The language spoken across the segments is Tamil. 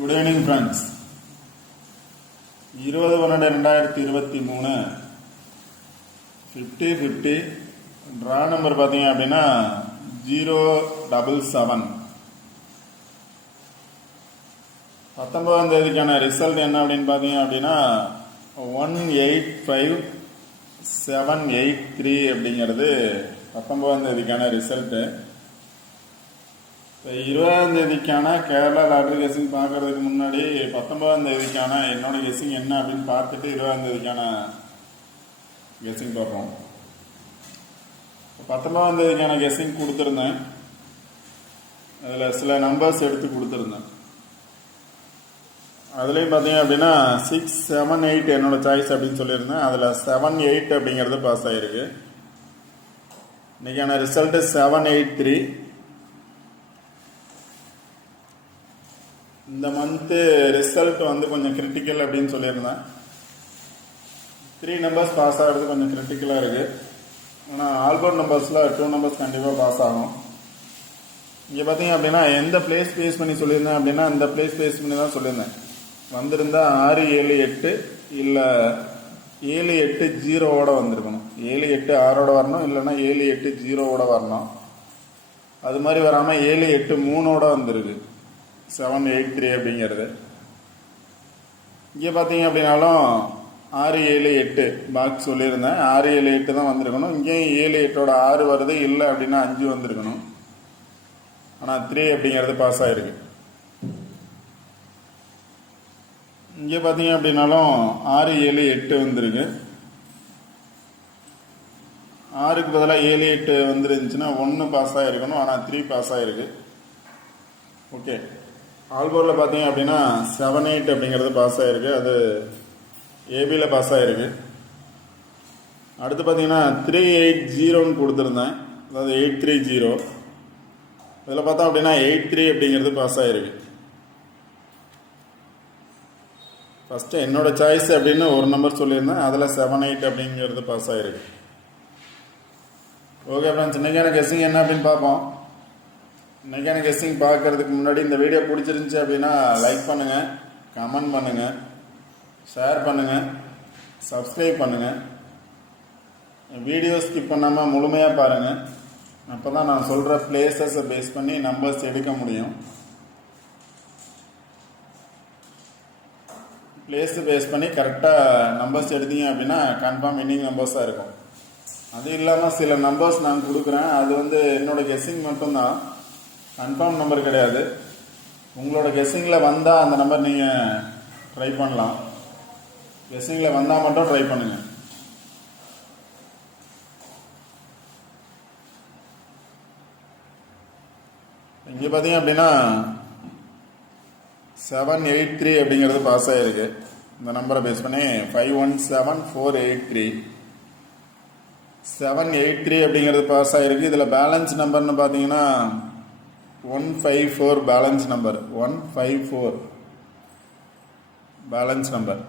Good evening friends. 20/12/2023 50-50 draw number பார்த்தீங்க அப்படின்னா 077. 19ஆம் தேதிக்கான ரிசல்ட் என்ன அப்படின்னு பார்த்தீங்க அப்படின்னா 185,783 அப்படிங்கிறது 19ஆம் தேதிக்கான ரிசல்ட்டு. இப்போ 20ஆம் தேதிக்கான கேரளா லாட்ரி கெஸ்ஸிங் பார்க்கறதுக்கு முன்னாடி 19ஆம் தேதிக்கான என்னோட கெஸ்ஸிங் என்ன அப்படின்னு பார்த்துட்டு 20ஆம் தேதிக்கான கெஸ்ஸிங் பார்ப்போம். 19ஆம் தேதிக்கான கெஸ்ஸிங் கொடுத்துருந்தேன். அதில் சில நம்பர்ஸ் எடுத்து கொடுத்துருந்தேன். அதுலேயும் பார்த்தீங்க அப்படின்னா 6, 7, 8 என்னோட சாய்ஸ் அப்படின்னு சொல்லியிருந்தேன். அதில் 7, 8 அப்படிங்கிறது பாஸ் ஆகிருக்கு. இன்றைக்கான ரிசல்ட்டு 783. இந்த மந்த்து ரிசல்ட் வந்து கொஞ்சம் கிரிட்டிக்கல் அப்படின்னு சொல்லியிருந்தேன். 3 நம்பர்ஸ் பாஸ் ஆகிறது கொஞ்சம் கிரிட்டிக்கலாக இருக்குது. ஆனால் ஆல்போர்ட் நம்பர்ஸில் 2 நம்பர்ஸ் கண்டிப்பாக பாஸ் ஆகும். இங்கே பார்த்தீங்க அப்படின்னா எந்த பிளேஸ் பேஸ் பண்ணி சொல்லியிருந்தேன் அப்படின்னா அந்த பிளேஸ் பேஸ் பண்ணி தான் சொல்லியிருந்தேன். வந்திருந்தால் 6, 7, 8 இல்லை 7, 8, 0 வந்திருக்கணும். 7, 8, 6 வரணும், இல்லைன்னா 7, 8, 0 வரணும். அது மாதிரி வராமல் 7, 8, 3 வந்திருக்கு. 783 அப்படிங்கிறது. இங்கே பார்த்தீங்க அப்படின்னாலும் 6, 7, 8 பாக்ஸ் சொல்லியிருந்தேன். 6, 7, 8 தான் வந்திருக்கணும். இங்கேயும் 7, 8 6 வருது, இல்லை அப்படின்னா 5 வந்திருக்கணும். ஆனால் 3 அப்படிங்கிறது பாஸ் ஆகிருக்கு. இங்கே பார்த்தீங்க அப்படின்னாலும் 6, 7, 8 வந்திருக்கு. 6க்கு பதிலாக 7, 8 வந்துருந்துச்சுன்னா 1 பாஸ் ஆகிருக்கணும். ஆனால் 3 பாஸ் ஆகிருக்கு. ஓகே, ஆல்போர்டில் பார்த்தீங்க அப்படின்னா 7, 8 அப்படிங்கிறது பாஸ் ஆகிருக்கு. அது ஏபியில் பாஸ் ஆகிருக்கு. அடுத்து பார்த்தீங்கன்னா 380 கொடுத்துருந்தேன். அதாவது 830. இதில் பார்த்தோம் அப்படின்னா 83 அப்படிங்கிறது பாஸ் ஆகிருக்கு. ஃபஸ்ட்டு என்னோட சாய்ஸ் அப்படின்னு ஒரு நம்பர் சொல்லியிருந்தேன். அதில் 7, 8 அப்படிங்கிறது பாஸ் ஆகிருக்கு. ஓகே ஃப்ரெண்ட்ஸ், இன்றைக்கான கெஸ்ஸிங் என்ன அப்படின்னு பார்ப்போம். இன்றைக்கான கெஸ்ஸிங் பார்க்குறதுக்கு முன்னாடி இந்த வீடியோ பிடிச்சிருந்துச்சி அப்படின்னா லைக் பண்ணுங்கள், கமெண்ட் பண்ணுங்கள், ஷேர் பண்ணுங்கள், சப்ஸ்கிரைப் பண்ணுங்கள். வீடியோ ஸ்கிப் பண்ணாமல் முழுமையாக பாருங்கள். அப்போ தான் நான் சொல்கிற பிளேசஸை பேஸ் பண்ணி நம்பர்ஸ் எடுக்க முடியும். பிளேஸை பேஸ் பண்ணி கரெக்டாக நம்பர்ஸ் எடுத்தீங்க அப்படின்னா கன்ஃபார்ம் வின்னிங் நம்பர்ஸாக இருக்கும். அது இல்லாமல் சில நம்பர்ஸ் நான் கொடுக்குறேன். அது வந்து என்னோடய கெஸ்ஸிங் மட்டும்தான், கன்ஃபார்ம் நம்பர் கிடையாது. உங்களோட கெஸ்ஸிங்கில் வந்தால் அந்த நம்பர் நீங்கள் ட்ரை பண்ணலாம். கெஸ்ஸிங்கில் வந்தால் மட்டும் ட்ரை பண்ணுங்கள். இங்கே பார்த்தீங்க அப்படின்னா 783 அப்படிங்கிறது பாஸ் ஆகிருக்கு. இந்த நம்பரை பேஸ் பண்ணி 517483 783 அப்படிங்கிறது பாஸ் ஆகிருக்கு. இதில் பேலன்ஸ் நம்பர்னு பார்த்தீங்கன்னா 154 பேலன்ஸ் நம்பர். 154 balance number.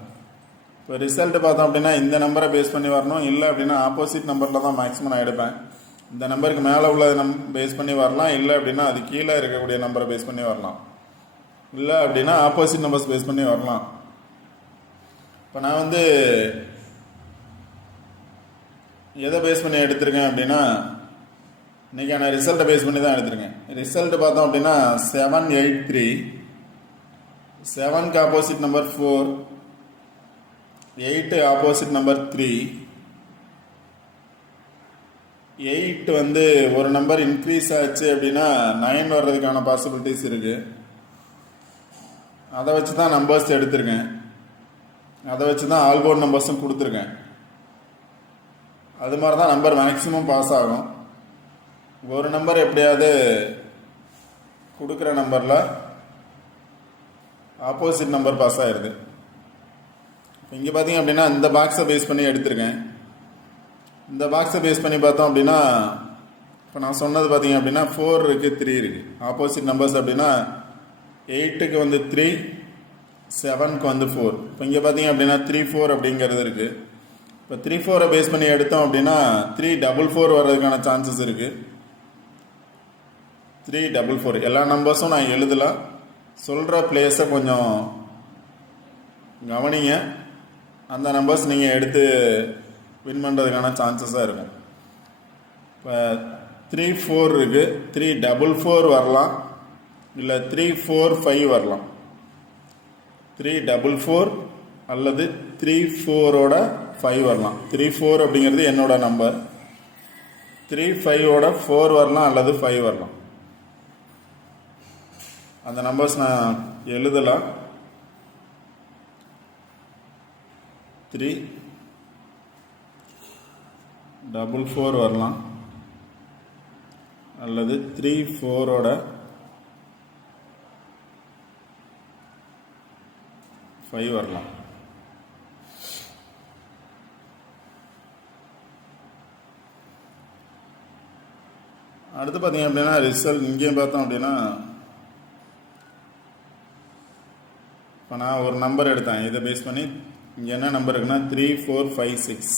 இப்போ ரிசல்ட் பார்த்தோம் அப்படின்னா இந்த நம்பரை பேஸ் பண்ணி வரணும், இல்லை அப்படின்னா ஆப்போசிட் நம்பரில் தான் மேக்ஸிமம் நான் எடுப்பேன். இந்த நம்பருக்கு மேலே உள்ள பேஸ் பண்ணி வரலாம், இல்லை அப்படின்னா அது கீழே இருக்கக்கூடிய நம்பரை பேஸ் பண்ணி வரலாம், இல்லை அப்படின்னா ஆப்போசிட் நம்பர்ஸ் பேஸ் பண்ணி வரலாம். இப்போ நான் வந்து எதை பேஸ் பண்ணி எடுத்திருக்கேன் அப்படின்னா இன்றைக்கான ரிசல்ட்டை பேஸ் பண்ணி தான் எடுத்திருக்கேன். ரிசல்ட் பார்த்தோம் அப்படின்னா 783. 7க்கு ஆப்போசிட் நம்பர் 4, 8 ஆப்போசிட் நம்பர் 3. 8 வந்து ஒரு நம்பர் இன்க்ரீஸ் ஆச்சு அப்படின்னா 9 வர்றதுக்கான பாசிபிலிட்டிஸ் இருக்குது. அதை வச்சு தான் நம்பர்ஸ் எடுத்திருக்கேன். அதை வச்சு தான் ஆல்போர்ட் நம்பர்ஸும் கொடுத்துருக்கேன். அது மாதிரி தான் நம்பர் மேக்ஸிமம் பாஸ் ஆகும். ஒரு நம்பர் எப்படியாவது கொடுக்குற நம்பரில் ஆப்போசிட் நம்பர் பாஸ் ஆகிடுது. இங்கே பார்த்தீங்க அப்படின்னா இந்த பாக்ஸை பேஸ் பண்ணி எடுத்திருக்கேன். இந்த பாக்ஸை பேஸ் பண்ணி பார்த்தோம் அப்படின்னா இப்போ நான் சொன்னது பார்த்தீங்க அப்படின்னா 4 இருக்குது, 3 இருக்குது. ஆப்போசிட் நம்பர்ஸ் அப்படின்னா 8க்கு வந்து 3, 7க்கு வந்து 4. இப்போ இங்கே பார்த்தீங்க அப்படின்னா 3, 4 அப்படிங்கிறது இருக்குது. இப்போ 3, 4 பேஸ் பண்ணி எடுத்தோம் அப்படின்னா 344 வர்றதுக்கான சான்சஸ் இருக்குது. 344 எல்லா நம்பர்ஸும் நான் எழுதலாம். சொல்கிற பிளேஸை கொஞ்சம் கவனிங்க. அந்த நம்பர்ஸ் நீங்கள் எடுத்து வின் பண்ணுறதுக்கான சான்சஸாக இருக்கும். இப்போ 3-4 இருக்குது, 3-4-4 வரலாம், இல்லை 3-4-5 வரலாம். 3-4-4 அல்லது 3-4ஓட 5 வரலாம். 3-4 அப்படிங்கிறது என்னோட நம்பர். 3-5ஓட 4 வரலாம் அல்லது 5 வரலாம். அந்த நம்பர்ஸ் நான் எழுதலாம். 3-4-4 வரலாம் அல்லது 3-4ஓட 5 வரலாம். அடுத்து பார்த்தீங்க அப்படின்னா ரிசல்ட் இங்கேயும் பார்த்தோம் அப்படின்னா, இப்போ நான் ஒரு நம்பர் எடுத்தேன். இதை பேஸ் பண்ணி இங்கே என்ன நம்பர் இருக்குன்னா 3-4-5-6.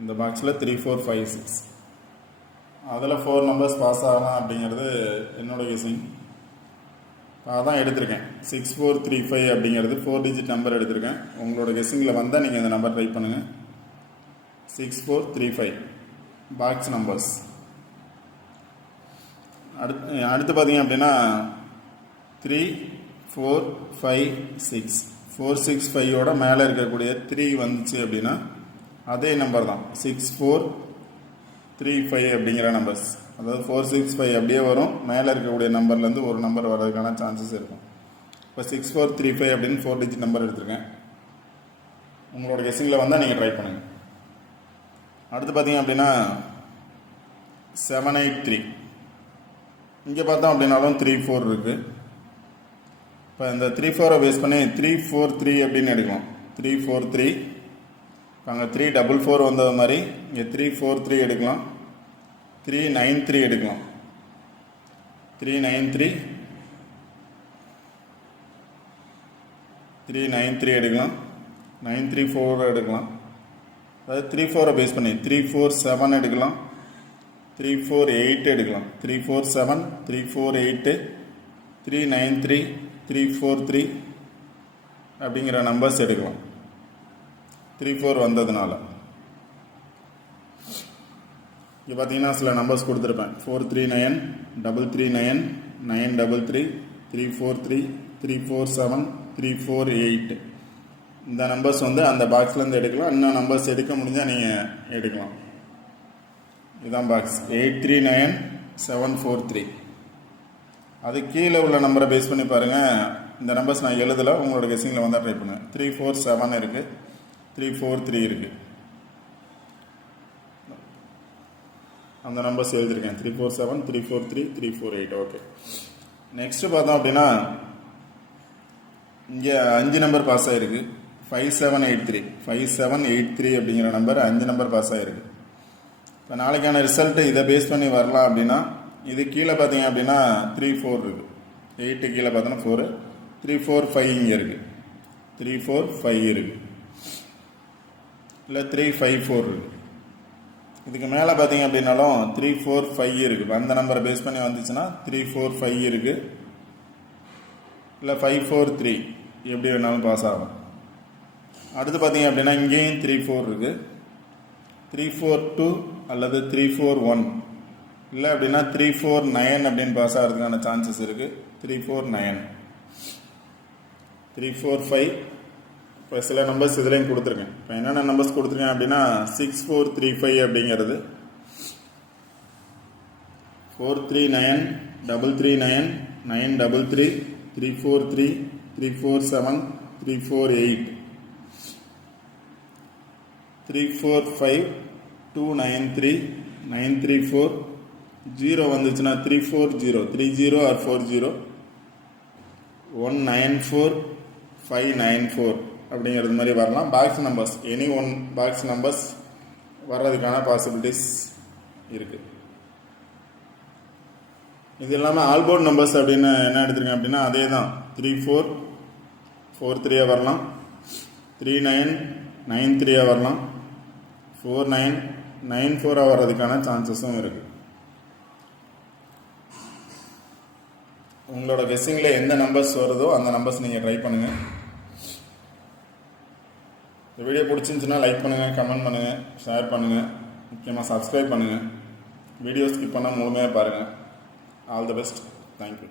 இந்த பாக்ஸில் 3-4-5-6, அதில் 4 நம்பர்ஸ் பாஸ் ஆகலாம் அப்படிங்கிறது என்னோட கெஸிங். அதான் எடுத்திருக்கேன். 6-4-3-5 அப்படிங்கிறது 4 டிஜிட் நம்பர் எடுத்திருக்கேன். உங்களோட கெஸிங்கில் வந்தால் நீங்கள் இந்த நம்பர் ட்ரை பண்ணுங்கள். 6-4-3-5 பாக்ஸ் நம்பர்ஸ். அடுத்து பார்த்தீங்க அப்படின்னா 3-4-5-6, 4-6-5ஓட மேலே இருக்கக்கூடிய 3 வந்துச்சு அப்படின்னா அதே நம்பர் தான் 6-4-3-5 அப்படிங்கிற நம்பர்ஸ். அதாவது 4-6-5 அப்படியே வரும், மேலே இருக்கக்கூடிய நம்பர்லேருந்து ஒரு நம்பர் வர்றதுக்கான சான்சஸ் இருக்கும். இப்போ 6-4-3-5 அப்படின்னு 4 டிஜிட் நம்பர் எடுத்திருக்கேன். உங்களோட கெஸிங்கில் வந்தால் நீங்கள் ட்ரை பண்ணுங்கள். அடுத்து பார்த்தீங்க அப்படின்னா 7-8-3. இங்கே பார்த்தோம் அப்படின்னாலும் 3-4 இருக்குது. இப்போ இந்த 3-4 பேஸ் பண்ணி 3-4-3 அப்படின்னு எடுக்கலாம். 3-4-3, அங்கே 3-4-4 வந்தது மாதிரி இங்கே 3-4-3 எடுக்கலாம். 3-9-3 எடுக்கலாம். 3-9-3 எடுக்கலாம். 9-3-4 எடுக்கலாம். அதாவது 3-4 பேஸ் பண்ணி 3-4-7 எடுக்கலாம். 3-4-8 எடுக்கலாம். 3-4-7, 3-4-8, 3-9-3, 3-4-3 அப்படிங்கிற நம்பர்ஸ் எடுக்கலாம். 3-4 வந்ததுனால இங்கே பார்த்தீங்கன்னா சில நம்பர்ஸ் கொடுத்துருப்பேன். 4-3-9, 3-3-9, 9-3-3, 3-4-3, 3-4-7, 3-4-8. இந்த நம்பர்ஸ் வந்து அந்த பாக்ஸ்லேருந்து எடுக்கலாம். இன்னும் நம்பர்ஸ் எடுக்க முடிஞ்சால் நீங்கள் எடுக்கலாம். இதுதான் பாக்ஸ் 8-3-9-7-4-3. அது கீழே உள்ள நம்பரை பேஸ் பண்ணி பாருங்கள். இந்த நம்பர்ஸ் நான் எழுதலை, உங்களோட கெஸிங்கில் வந்தால் ட்ரை பண்ணுங்கள். 3-4-7 இருக்குது, 3-4-3 இருக்குது. அந்த நம்பர்ஸ் எழுதியிருக்கேன். 3-4-7, 3-4-3, 3-4-8. ஓகே. நெக்ஸ்ட்டு பார்த்தோம் அப்படின்னா இங்கே 5 நம்பர் பாஸ் ஆகிருக்கு. 5-7-8-3, 5-7-8-3 அப்படிங்கிற நம்பர் 5 நம்பர் பாஸ் ஆகிருக்கு. இப்போ நாளைக்கான ரிசல்ட்டு இதை பேஸ் பண்ணி வரலாம் அப்படின்னா, இது கீழே பார்த்தீங்க அப்படின்னா 3-4 இருக்குது. 8 கீழே பார்த்தோன்னா 4, 3-4-5 இங்கே இருக்குது. 3-4-5 இருக்குது, இல்லை 3-5-4 இருக்குது. இதுக்கு மேலே பார்த்தீங்க அப்படின்னாலும் 3-4-5 இருக்குது. அந்த நம்பரை பேஸ் பண்ணி வந்துச்சுன்னா 3-4-5 இருக்குது, இல்லை 5-4-3 எப்படி வேணாலும் பாஸ் ஆகும். அடுத்து பார்த்தீங்க அப்படின்னா இங்கேயும் 3-4 இருக்குது. 3-4-2 அல்லது 3-4-1, இல்லை அப்படின்னா 3-4-9 அப்படின்னு பாஸ் ஆகிறதுக்கான சான்சஸ் இருக்குது. 3-4-9, 3-4-5. இப்போ சில நம்பர்ஸ் இதுலேயும் கொடுத்துருக்கேன். இப்போ என்னென்ன நம்பர்ஸ் கொடுத்துருக்கேன் அப்படின்னா 6-4-3-5 அப்படிங்கிறது 4-3-9, 3-3-9, 9-3-3, 3-4-3, 3-4-7, 3-4-8, 3-4-5, 2-9-3, 9-3-4, 0 வந்துச்சுன்னா 3-4-0, 3-0 or 4-0, 1-9-4, 5-9-4 அப்படிங்கிறது மாதிரி வரலாம். Box numbers any one box numbers வர்றதுக்கான பாசிபிலிட்டிஸ் இருக்குது. இது இல்லாமல் ஆல்போர்ட் நம்பர்ஸ் அப்படின்னு என்ன எடுத்துருக்கேன் அப்படின்னா அதே தான் 3-4-4-3 வரலாம், 3-9-9-3 வரலாம், 4-9-9-4 வர்றதுக்கான சான்சஸும் இருக்குது. உங்களோட கெஸ்ஸிங்கில் எந்த நம்பர்ஸ் வருதோ அந்த நம்பர்ஸ் நீங்கள் ட்ரை பண்ணுங்கள். இந்த வீடியோ பிடிச்சிருந்துச்சுன்னா லைக் பண்ணுங்கள், கமெண்ட் பண்ணுங்கள், ஷேர் பண்ணுங்கள், முக்கியமாக சப்ஸ்கிரைப் பண்ணுங்கள். வீடியோ ஸ்கிப் பண்ணால் முழுமையாக பாருங்கள். All the best. தேங்க்யூ.